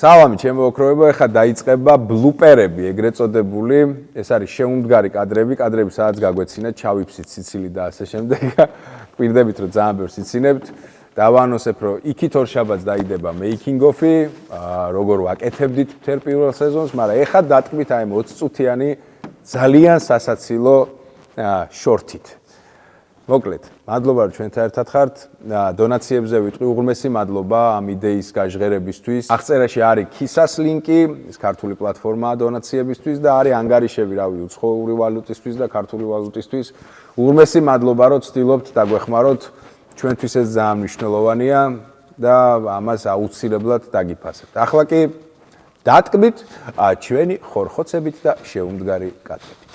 სალამი ჩემო ოქროებო, ეხლა დაიწყება ბლუპერები, ეგრეთ წოდებული. ეს არის შეუმდგარი კადრები, სადაც გაგვეცინათ, ჩავიფსით სიცილი და ასე შემდეგ. გვირდებით, რომ ძალიან ბევრს იცინებთ. დავანოსებ, რომ იქით ორშაბათს დაიდება making of-ი, როგორ ვაკეთებდით მთელ პირველ სეზონს, მაგრამ ეხლა დატკბით აი 20 წუთიანი ძალიან სასაცილო შორტით. მოკლედ, მადლობა რომ ჩვენთან ერთად ხართ. დონაციებზე ვიტყვი უღრმესი მადლობა ამ იდეის გაჟღერებისთვის. აღწერაში არის KISAS ლინკი, ეს ქართული პლატფორმაა დონაციებისთვის და არის ანგარიშები, რავი, უცხოური ვალუტისთვის და ქართული ვალუტისთვის. უღრმესი მადლობა რომ ცდილობთ დაგვეხმაროთ. ჩვენთვის ეს ძალიან მნიშვნელოვანია და ამას აუცილებლად დაგიფასებთ. ახლა კი დატკბით ჩვენი ხორხოცებით და შეუმდგარი კადრებით.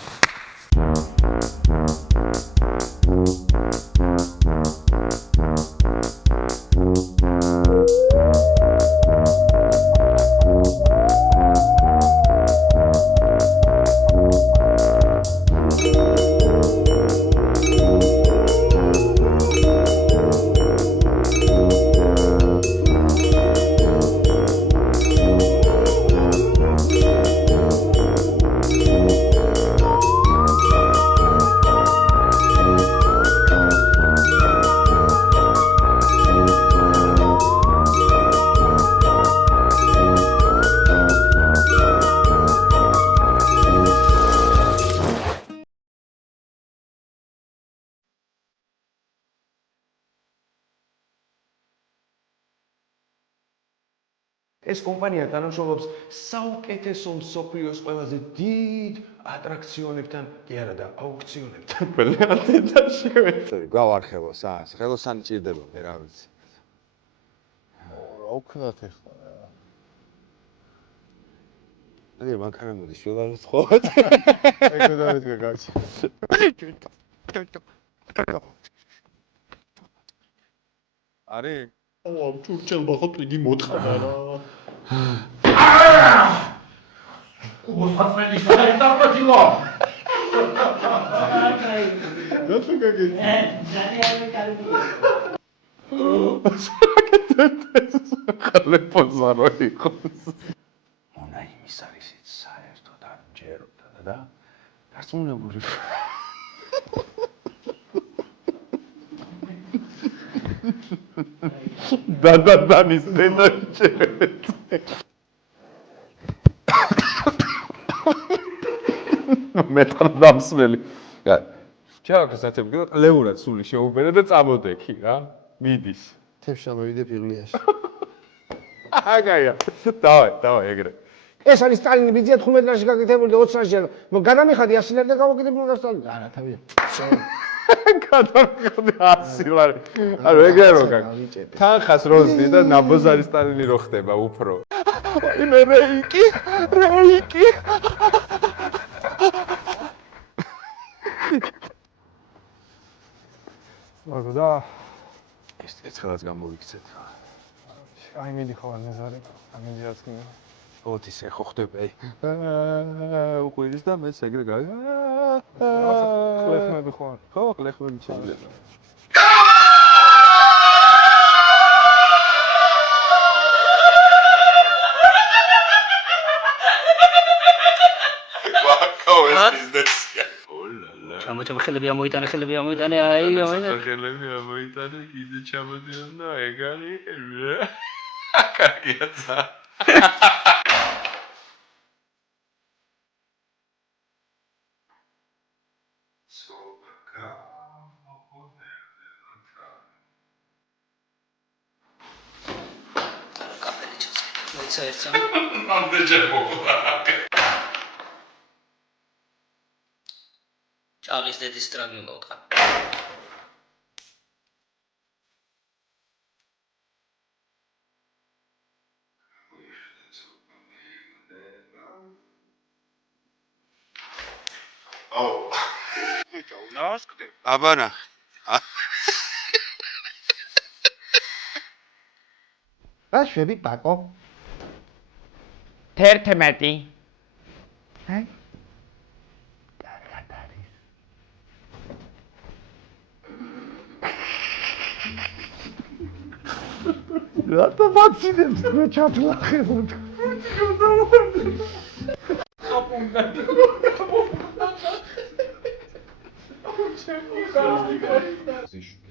ეს კომპანია თანამშრომლობს საუკეთესო მსოფლიოს ყველაზე დიდ ატრაქციონებთან, კი არა და აუქციონებთან. ყველგან და შევეცი. გავარხელოს ხელოსანი ჭირდება მე რა ვიცი. რა უქნათ ახლა? აი მანქანამდე შევარს ხოლმე. ეგრე დავიდგა კაცი. არის ამ ჩურჩელმა ხო იგი მოთხარა რა. Господи, что это произошло? რატო გაგე? ხალე პოზარო იყოს. მონა იმის არის ის საერთოდ არ ჯეროდა და გასწუნებული. და ის დედაჭერეთ. მეტყნა დამსმელი. ჩავაკეთებ გიგო ლეურად სული შეუბერე და წამოდექი რა. მიდის. თევშა მოვიდე ფიღლიაში. აგაია. დავაი ეგრე. ეს არის სტალინის ბიძია 15 წელს გაკეთებული და 20 წელს. გამიხადი 100 ლარი და გავაკეთებული და სტალინი. არა, თავია. გადავიხდი 100 ლარი. ანუ ეგრე რო გაქვს. თანხას როზდი და ნაბოზარი სტალინი რო ხდება უფრო. იმე რეიკი. მაგდა ეს ხელას გამოვიქცეთ. აი მიდი ხოლმე ნეზარე. ამინდი რაც კი. ოთი ეს ხო ხდება აი. უყირის და მე ეგრე ხლეხმები ხوار. ხო, ხლეხმები შეიძლება. ჩამოიტანე ხელები ამოიტანე აი ამოიტანე ხელები ამოიტანე კიდე ჩამოდიან და ეგ არის კარგია კაფელი ჩასკეთ მოიცა Charles de distragno l'autre. Oh. Abana. რა შვები პაკო? 11. აი რატო ვაქცინებს მე ჩათლახებოდ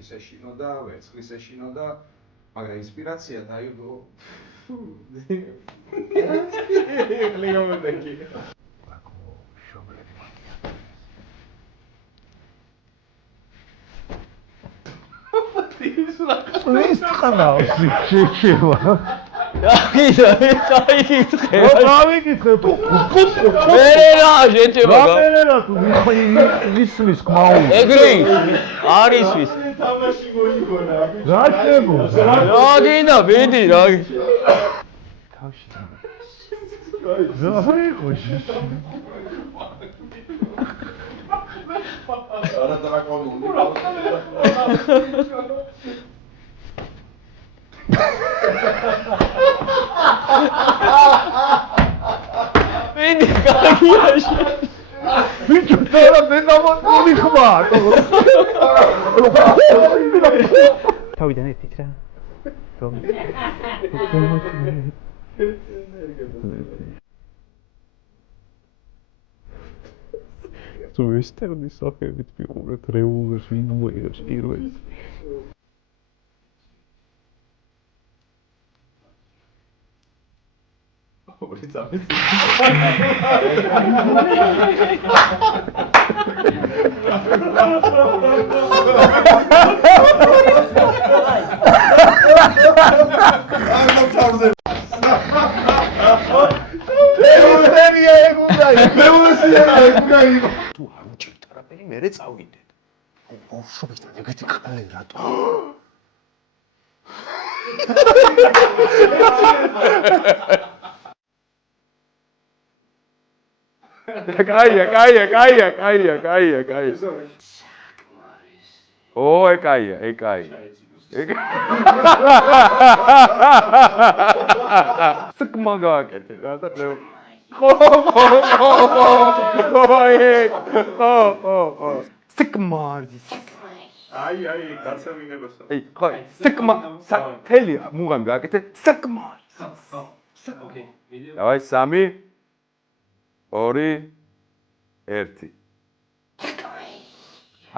ისე შინოდა, ვერცხლის ეშინოდა, მაგრამ ინსპირაცია დაიღო. ის ხანავს შეშევა. გავიკითხე თუ მერენა შეჭება გამერენა თუ ისმის კმაუ. ეგრე არის ვის თამაში მოიგონა. რა შეგო? რა გინდა ბიდი რა რა იყო შეშე? არა დრაკონული. ბიდი კარგია ბიჭო და დედამოწმული ხმა. თავიდან ეთით რა თუ ვესტერნის სახებით ვიყურეთ რეულს ვინ მოიღებს პირველს ორი წამი. თუ არ უჭირთ არაფერი, მერე წავიდეთ. ბავშვობიდან ეგეთი ყალე რატო? კაია. ო, ეკაია. სკმა გააკეთე რა და ხო. სკმარის. აი, გაცემინებოსა. ხო, სკმა, თელი მუღამი გააკეთე, სკმარის. ოკეი ვიდეო დავაი 3 2 1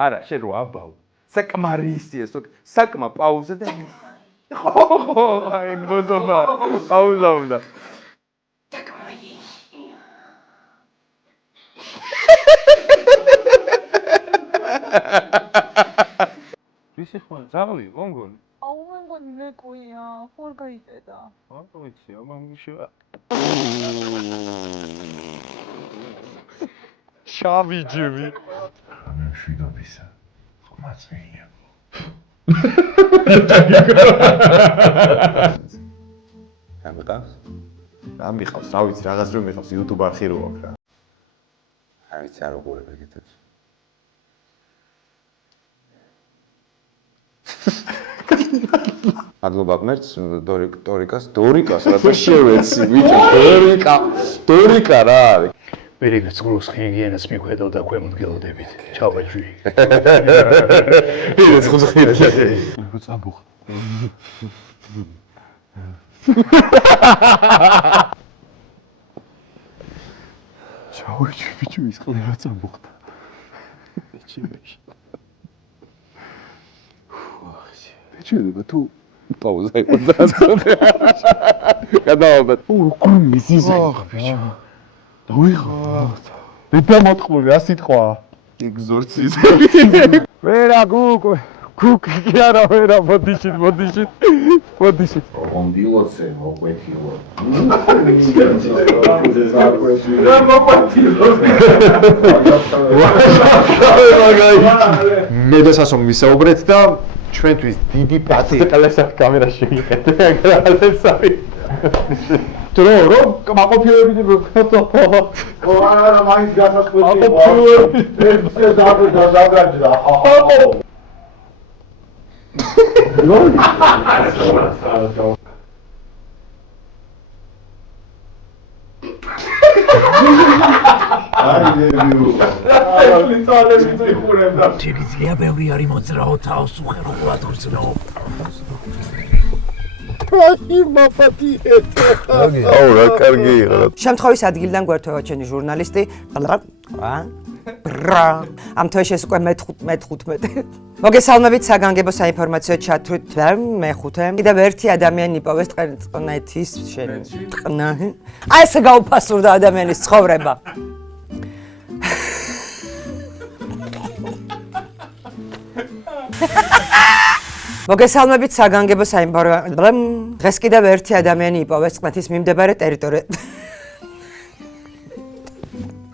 არა შენ რო აბავ საკმარისი ეს საკმა პაუზა და ხო აი მოდომა პაუზა უნდა ვისი ხო ზავი გონგონი 아우만건 왜 거야? 홀가 이제다. 그렇지. 어망시와. 샤비지미. 쉬도 비싸. 고맙습니다. რა მიყავს, რა ვიცი, რაღაც რომ მიყავს YouTube არხი რო აქვს რა. არ ვიცი არ უყურებ ეგეთებს. მადლობა ღმერთს დორიკას რა შევეცი ბიჭო დორიკა რა არის ვერიგა წყუროს ჰიგიენას მიხვედავ და ქვემოდგელოდებით ჩავაჯვი ეს ხო ხედია რო წამბუხ ჩავაჯვი ბიჭო ის ყლე რა წამბუხდა ეჩიმეში ჩედება თუ პაუზა იყო და გადავაბა უკვე მისის ბიჭო დავიღო დედა მოთხოვი რა სიტყვა ეგზორციზმი ვერა გუკი კი არა ვერა მოდიშით კონდილოცე მოყვეთილო მე და სასო მისაუბრეთ და ჩვენთვის დიდი პატი ტელესა კამერაში შეიხედე აგრალესავი დრო მაყოფილებით ო არა მაინც გასასწრებია. ეს დაგაჯდა. შეიძლება ბევრი არის მოძრაო თავს უხერო ყურადღებო აუ რა კარგი იყავ. შემთხვევის ადგილიდან გვერდება ჩვენი ჟურნალისტი ამ თვეში ეს უკვე მე-15. მოგესალმებით საგანგებო საინფორმაციო ჩათვლით მე-5. კიდევ ერთი ადამიანი იპოვეს წყნეთის წყნა. აი ესე გაუფასურდა ადამიანის ცხოვრება. მოგესალმებით საგანგებო საინფორმაციო დღეს კიდევ ერთი ადამიანი იპოვეს წყნეთის მიმდებარე ტერიტორიაზე.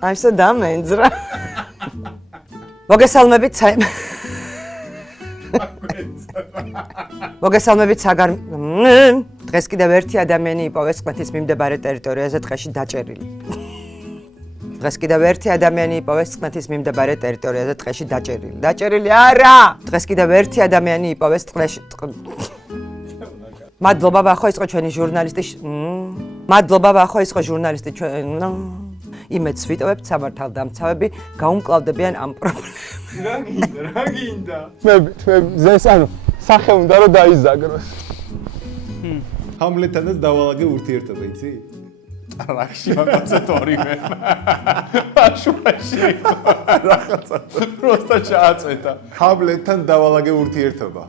I'm so dumb, Endzra. მოგესალმებით დღეს კიდევ ერთი ადამიანი იპოვეს წყნეთის მიმდებარე ტერიტორიაზე დღეში დაჭერილი. დაჭერილი არა! დღეს კიდევ ერთი ადამიანი იპოვეს წყლში. მადლობა ბახო იყო ჩვენი ჟურნალისტი. იმედს ვიტოვებთ სამართალდამცავები გაუმკლავდებიან ამ პრობლემას. რა გინდა? ზეს ანუ სახე უნდა რომ დაიზაგროს. ჰამლეტანაც დავალაგე ურთიერთობა, იცი? რახში მაგაცეთ ორივე. აშუაში. რაღაცა. პროსტა ჩააწეთა. ჰამლეტთან დავალაგე ურთიერთობა.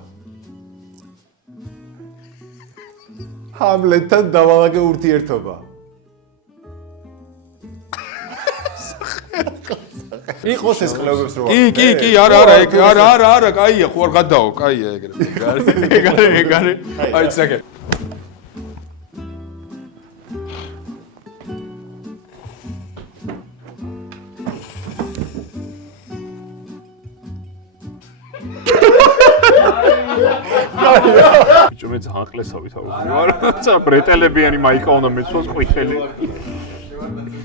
იყოს ეს ყლებებს რო. კი, არა, კაია, ხო არ გადაო, კაია ეგრე. ეგარი. აი ცაგე. ბიჭო მე ძალიან ყლესავით ვარ. ცა ბრეტელებიანი მაიკა უნდა მეცვას ყვითელი.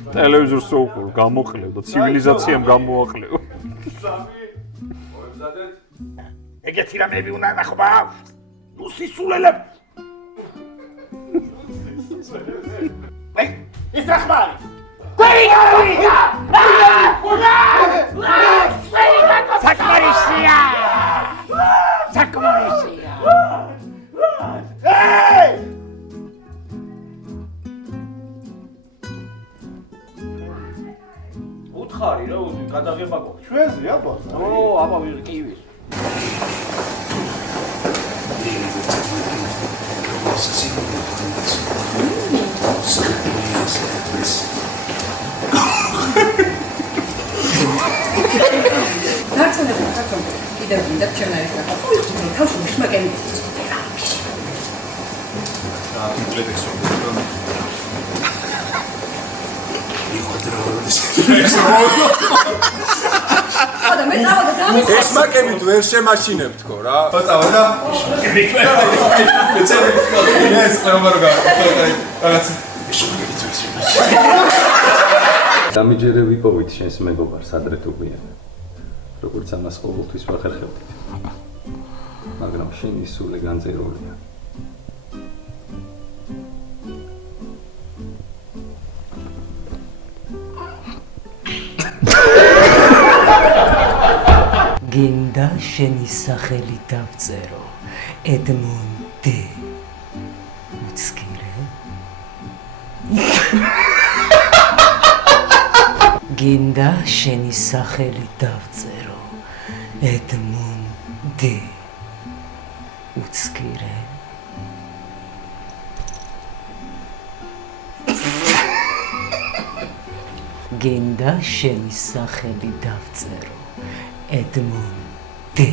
ტელევიზორს უყურ, გამოყლევ და ცივილიზაციამ გამოაყლევ. ეგეთი რამები უნდა ნახვა. ნუ სისულელებ. ეს რა ხმარი? საკმარისია. უთხარი რა, გადაღება გქონდა. ჩვენზე აბა. აბა კივის. კიდევ გინდა ჩვენ არის ნახა. თავში მიშმაკელი. და კომპლექსო. ეს მაკებით ვერ შემაშინებ თქო რა. ხო წავედა. ეს პრომორგა. რაღაც დამიჯერე ვიპოვით შენს მეგობარს ადრეთობიან. როგორც ამას ყოველთვის ვახერხებდით. მაგრამ შენი სულე განწერულია. გინდა შენი სახელი დავწერო ედმუნდი უცკირე გინდა შენი სახელი დავწერო ედმუნდი უცკირე გინდა შენი სახელი დავწერო ედმუნდი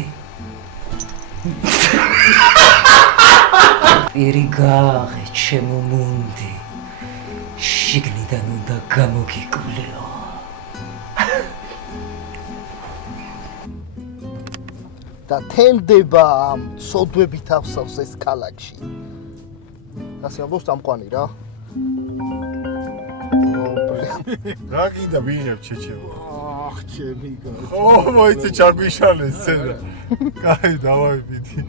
პირი გააღე ჩემო მუნდი შიგნიდან უნდა გამოგიკვლიო და თენდება ამ სოდვებით ავსავს ეს ქალაქში ასე ამბობს წამყვანი რა რა გინდა ვინებ ჩეჩებო ახ ჩემი გა ხო მოიცე ჩაგვიშალეს ცედა კაი დავაიბიდი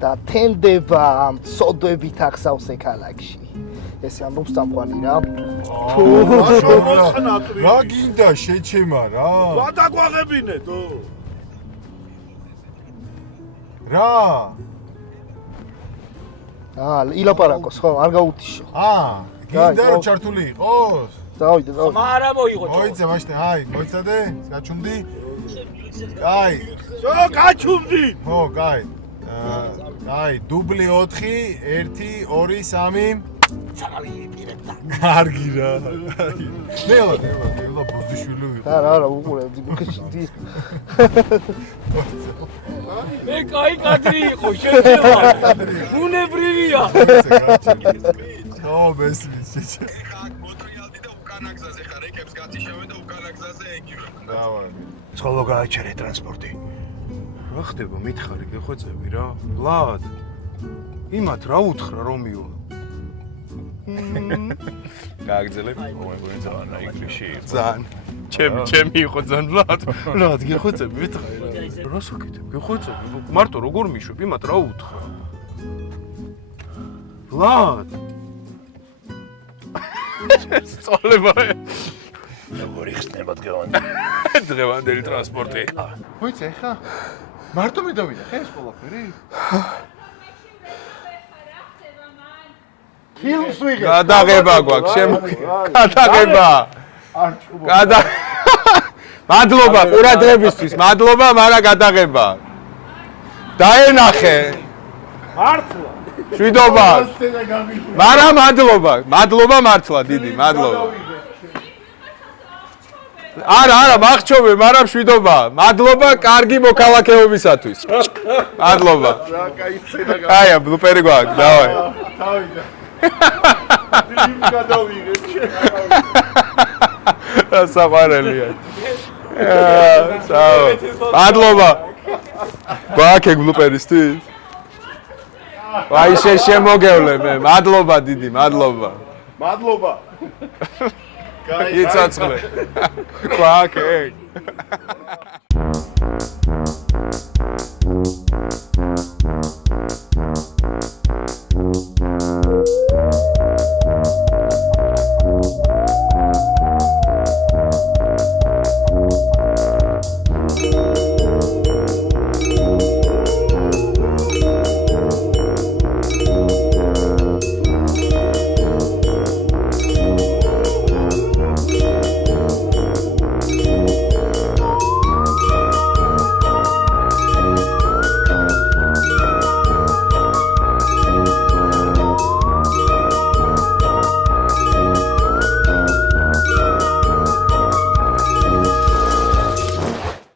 და თენდება ამ სოდვებით ავსავს ეს ქალაქში ესე ამბობს წამყვანი რა რა გინდა შეჩემა რა რა დაგვაღებინეთო რა ილაპარაკოს, ხო, არ გაუთიშო. გინდა რომ ჩართული იყოს? დავიდე. მარა მოიღო. მოიცე მაშინ, აი, მოიცადე, გაჩუმდი. კაი. შო, გაჩუმდი. ხო, კაი. აი, დუბლი 4, 1, 2, 3. ჩავიიპირებდა. კარგი რა. ნელა ბოზიშვილი ვიყო. არა, უყურებდი გქშდი. მე კაი კადრი იყო, შეიძლება. ბუნებრივია. ხო, მესმის შეჭე. ცხოველო გააჩერე ტრანსპორტი. რა ხდება, მითხარი, გეხვეწები რა. ვლად. იმათ რა უთხრა რომ მივა. გააგზელებ? მეგონი ძალიან აიგრიში. ძალიან. ჩემი იყო ძალიან ვლად. ვლად, გეხვეწები, მითხარი რა. რა საკეთებ? გეხვეწები. მარტო როგორ მიშვებ? იმათ რა უთხრა. ვლად. სწავლება. როგორი ხსნება დღევანდელი ტრანსპორტი. მოიცე ხა? მარტო მე დავიდა ხე ეს ყველაფერი? ფილმს ვიღებ. გადაღება გვაქვს, გადაღება. მადლობა ყურადღებისთვის, მადლობა, მაგრამ გადაღება. დაენახე. მართლა. შვიდობა. მაგრამ მადლობა მართლა, დიდი, მადლობა. არა, მახჩობე, მაგრამ შვიდობა. მადლობა კარგი მოქალაქეობისათვის. მადლობა. რა კაი ცენა აია, ბლუპერი გვაქვს, დავაი. დავიდა. იმ გადავიღებ. საყვარელია. მადლობა. გვაქვს ეგ ბლუპერისთვის? აი შემოგევლე მე. მადლობა დიდი, მადლობა. მადლობა. იცოცხლე. გვაქვს ეგ.